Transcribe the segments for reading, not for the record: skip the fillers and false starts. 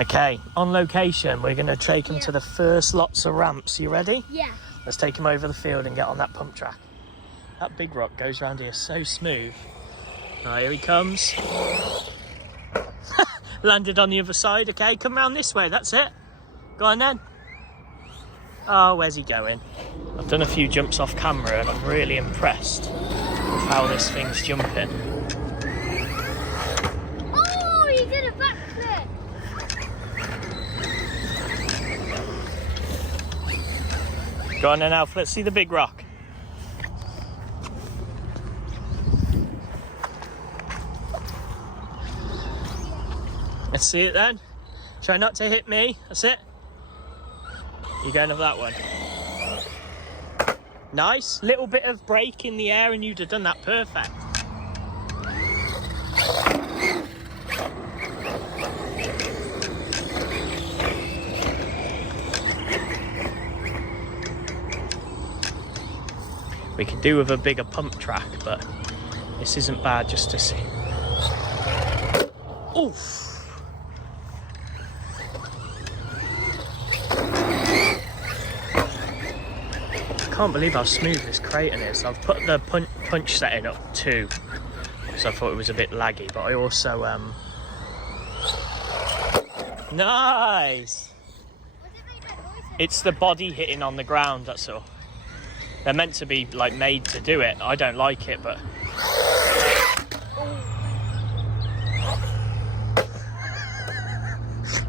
Okay, on location, we're going to take him to the first lots of ramps. You ready? Yeah. Let's take him over the field and get on that pump track. That big rock goes round here so smooth. Right, here he comes. Landed on the other side. Okay, come round this way. That's it. Go on then. Oh, where's he going? I've done a few jumps off camera and I'm really impressed with how this thing's jumping. Oh, he did a backflip. Go on then, Alf. Let's see the big rock. Let's see it then. Try not to hit me. That's it. You're going up that one. Nice. Little bit of break in the air and you'd have done that perfect. We could do with a bigger pump track, but this isn't bad just to see. Oof. I can't believe how smooth this Kraton is. I've put the punch setting up too, because I thought it was a bit laggy, but I also nice. It's the body hitting on the ground, that's all. They're meant to be like made to do it. I don't like it, but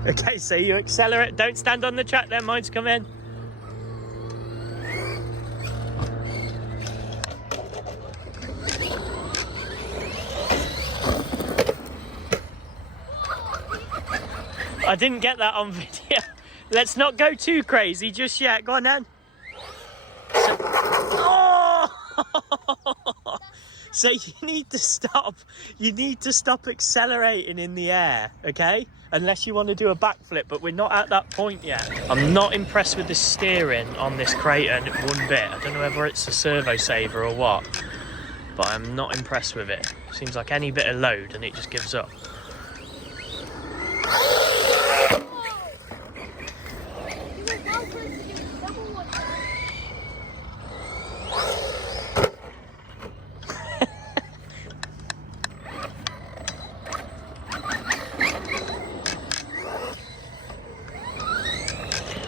okay, so you accelerate. Don't stand on the track there, mine's come in. I didn't get that on video. Let's not go too crazy just yet. Go on then. Oh! So you need to stop. You need to stop accelerating in the air, okay? Unless you want to do a backflip, but we're not at that point yet. I'm not impressed with the steering on this Kraton one bit. I don't know whether it's a servo saver or what, but I'm not impressed with it. Seems like any bit of load and it just gives up.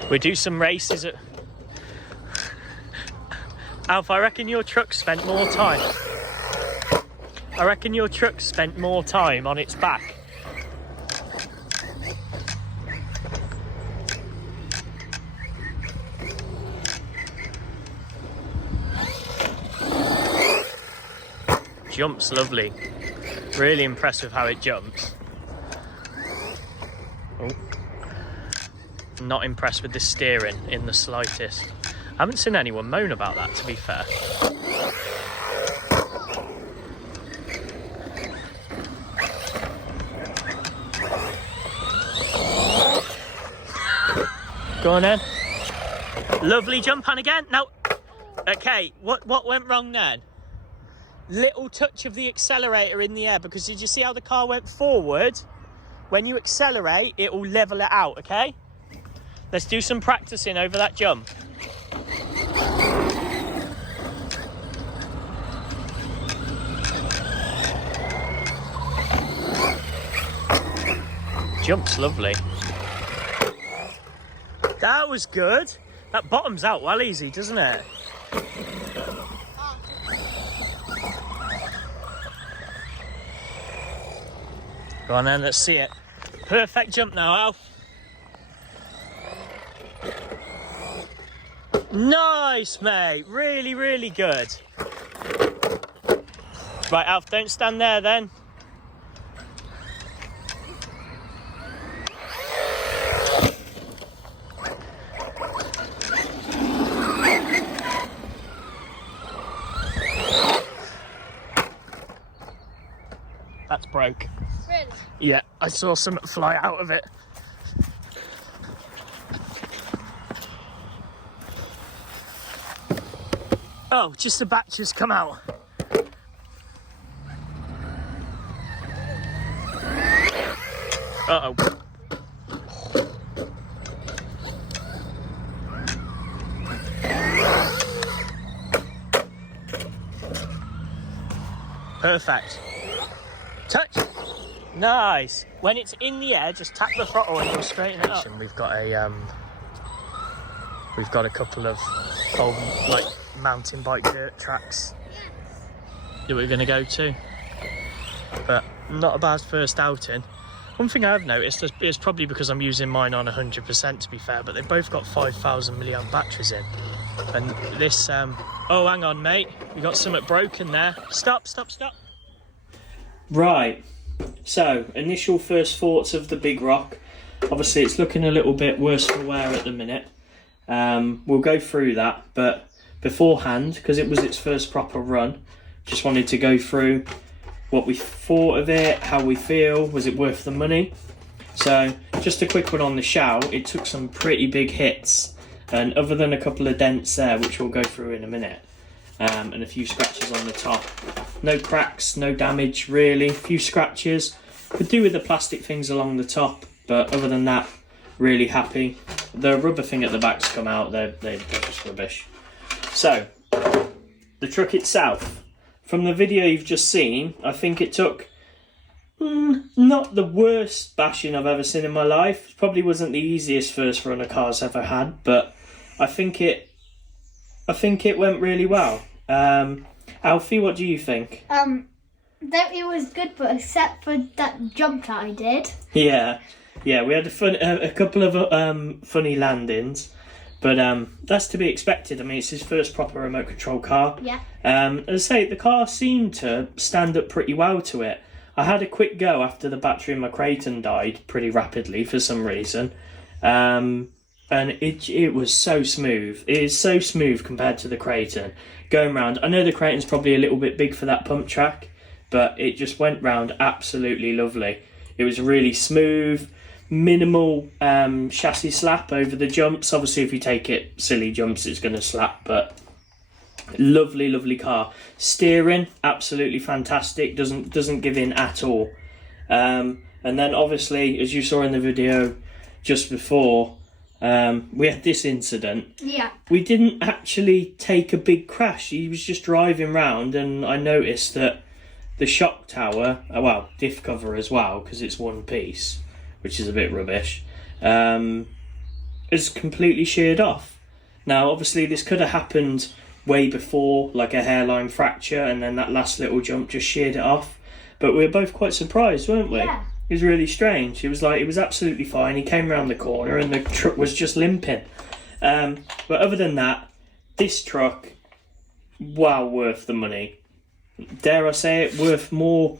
We do some races at... Alf, I reckon your truck spent more time. I reckon your truck spent more time on its back. Jumps lovely. Really impressed with how it jumps. Oh. Not impressed with the steering in the slightest. I haven't seen anyone moan about that, to be fair. Go on then. Lovely jump on again. Now, okay, what went wrong then? Little touch of the accelerator in the air, because did you see how the car went forward? When you accelerate, it will level it out, okay? Let's do some practicing over that jump. Jump's lovely. That was good. That bottoms out well easy, doesn't it? Go on then, let's see it. Perfect jump now, Alf. Nice, mate. Really, really good. Right, Alf, don't stand there then. That's broke. Really? Yeah, I saw something fly out of it. Oh, just the batch has come out. Uh-oh. Perfect. Touch. Nice. When it's in the air, just tap the throttle and you'll straighten it up. We've got a couple of old like mountain bike dirt tracks that we're going to go to, but not a bad first outing. One thing I've noticed is probably because I'm using mine on 100% to be fair, but they've both got 5,000 milliamp batteries in. And this, oh, hang on, mate. We got something broken there. Stop. Right. So, initial first thoughts of the Big Rock. Obviously, it's looking a little bit worse for wear at the minute. We'll go through that, but beforehand, because it was its first proper run, just wanted to go through what we thought of it, how we feel, was it worth the money? So just a quick one on the shout, it took some pretty big hits, and other than a couple of dents there, which we'll go through in a minute, and a few scratches on the top, no cracks, no damage really, a few scratches, could do with the plastic things along the top, but other than that, really happy. The rubber thing at the back's come out, they're just rubbish. So, the truck itself. From the video you've just seen, I think it took not the worst bashing I've ever seen in my life. It probably wasn't the easiest first run a car's ever had, but I think it went really well. Alfie, what do you think? That it was good, but except for that jump that I did. Yeah, we had a couple of funny landings. But that's to be expected. I mean, it's his first proper remote control car. Yeah. As I say, the car seemed to stand up pretty well to it. I had a quick go after the battery in my Kraton died pretty rapidly for some reason. And it was so smooth. It is so smooth compared to the Kraton. Going round, I know the Kraton's probably a little bit big for that pump track, but it just went round absolutely lovely. It was really smooth. Minimal chassis slap over the jumps. Obviously, if you take it silly jumps, it's going to slap, but lovely car. Steering, absolutely fantastic. Doesn't give in at all. And then obviously, as you saw in the video just before, we had this incident. Yeah. We didn't actually take a big crash. He was just driving round, and I noticed that the shock tower, well, diff cover as well, because it's one piece, which is a bit rubbish, is completely sheared off. Now, obviously, this could have happened way before, like a hairline fracture, and then that last little jump just sheared it off. But we were both quite surprised, weren't we? Yeah. It was really strange. It was absolutely fine. He came around the corner, and the truck was just limping. But other than that, this truck, well worth the money. Dare I say it, worth more.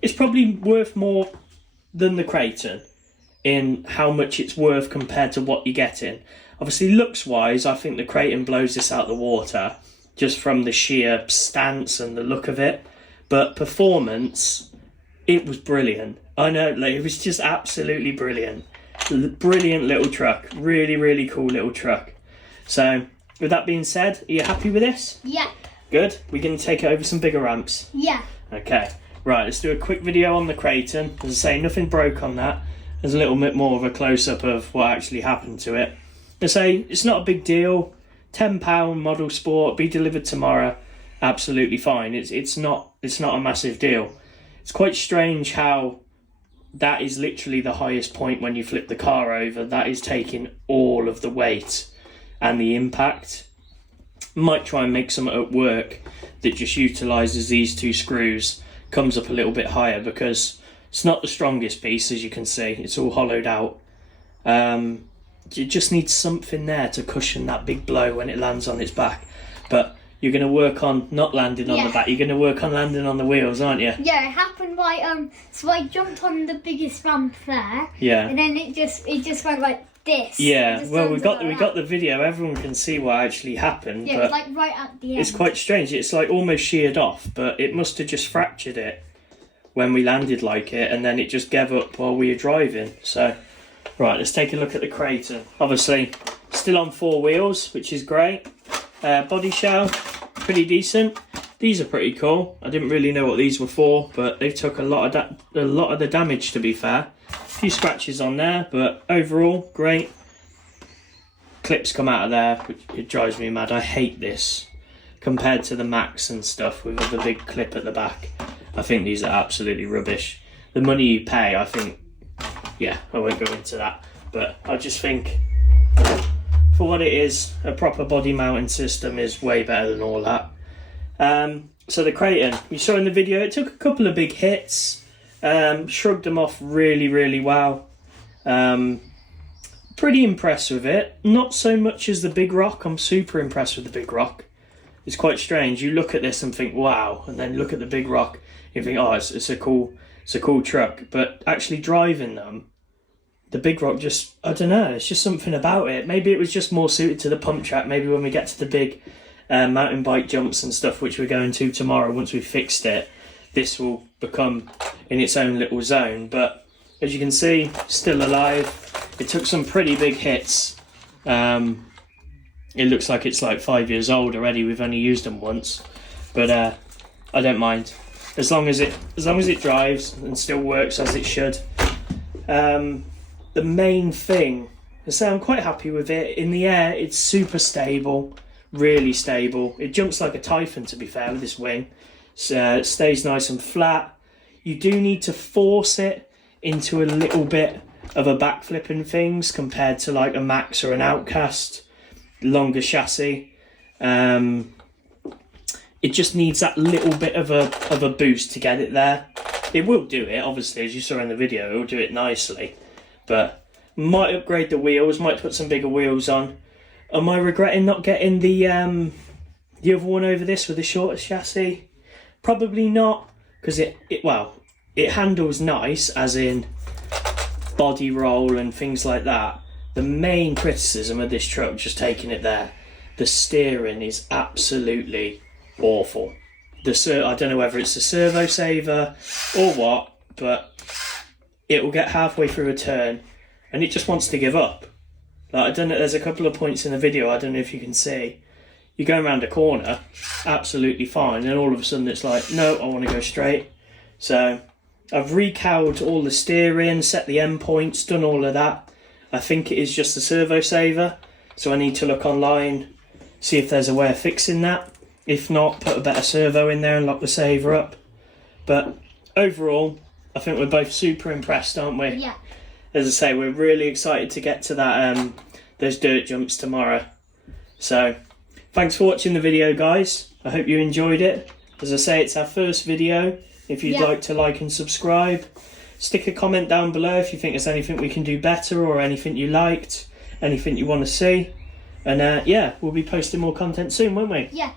It's probably worth more than the Kraton in how much it's worth compared to what you're getting. Obviously, looks wise, I think the Kraton blows this out the water just from the sheer stance and the look of it. But performance, it was brilliant. I know, it was just absolutely brilliant. Brilliant little truck. Really cool little truck. So, with that being said, are you happy with this? Yeah. Good. We're going to take it over some bigger ramps. Yeah. Okay. Right, let's do a quick video on the Kraton. As I say, nothing broke on that. There's a little bit more of a close-up of what actually happened to it. As I say, it's not a big deal. £10 model sport, be delivered tomorrow. Absolutely fine. It's not a massive deal. It's quite strange how that is literally the highest point when you flip the car over. That is taking all of the weight and the impact. Might try and make something at work that just utilises these two screws. Comes up a little bit higher because it's not the strongest piece, as you can see. It's all hollowed out. You just need something there to cushion that big blow when it lands on its back. But you're going to work on not landing on the back. You're going to work on landing on the wheels, aren't you? Yeah, it happened by so I jumped on the biggest ramp there. Yeah. And then it just went like this. Yeah. Well, we got the video. Everyone can see what actually happened. Yeah, but it was like right at the end. it's quite strange. It's like almost sheared off, but it must have just fractured it when we landed like it, and then it just gave up while we were driving. So, right, let's take a look at the Kraton. Obviously, still on 4 wheels, which is great. Body shell, pretty decent. These are pretty cool. I didn't really know what these were for, but they took a lot of the damage, to be fair. A few scratches on there, but overall, great. Clips come out of there, which it drives me mad. I hate this. compared to the Max and stuff with the big clip at the back. I think these are absolutely rubbish. The money you pay, I think, yeah, I won't go into that, but I just think for what it is, a proper body mounting system is way better than all that. So the Kraton, you saw in the video, it took a couple of big hits, shrugged them off really, really well. Pretty impressed with it. Not so much as the Big Rock. I'm super impressed with the Big Rock. It's quite strange. You look at this and think, wow, and then look at the Big Rock, you think, oh, it's a cool truck. But actually driving them, the Big Rock just, I don't know, it's just something about it. Maybe it was just more suited to the pump track. Maybe when we get to the big mountain bike jumps and stuff, which we're going to tomorrow, once we've fixed it, this will become in its own little zone. But as you can see, still alive. It took some pretty big hits. It looks like it's like 5 years old already. We've only used them once, but I don't mind as long as it drives and still works as it should. The main thing, I say, I'm quite happy with it. In the air, it's super stable, really stable. It jumps like a Typhon, to be fair, with this wing. So it stays nice and flat. You do need to force it into a little bit of a backflip and things compared to like a Max or an Outcast, longer chassis. It just needs that little bit of a boost to get it there. It will do it, obviously, as you saw in the video, it will do it nicely. But might upgrade the wheels, might put some bigger wheels on. Am I regretting not getting the other one over this with the shorter chassis? Probably not, because it handles nice, as in body roll and things like that. The main criticism of this truck, just taking it there, the steering is absolutely awful. I don't know whether it's the servo saver or what, but it will get halfway through a turn and it just wants to give up. Like, I don't know, there's a couple of points in the video, I don't know if you can see. You go around a corner, absolutely fine, and all of a sudden it's like, no, I want to go straight. So I've recaled all the steering, set the endpoints, done all of that. I think it is just the servo saver, so I need to look online, see if there's a way of fixing that. If not, put a better servo in there and lock the saver up. But overall, I think we're both super impressed, aren't we? Yeah. As I say, we're really excited to get to that those dirt jumps tomorrow. So thanks for watching the video, guys. I hope you enjoyed it. As I say, it's our first video. If you'd like to like and subscribe, stick a comment down below if you think there's anything we can do better or anything you liked, anything you want to see. And yeah, we'll be posting more content soon, won't we? Yeah.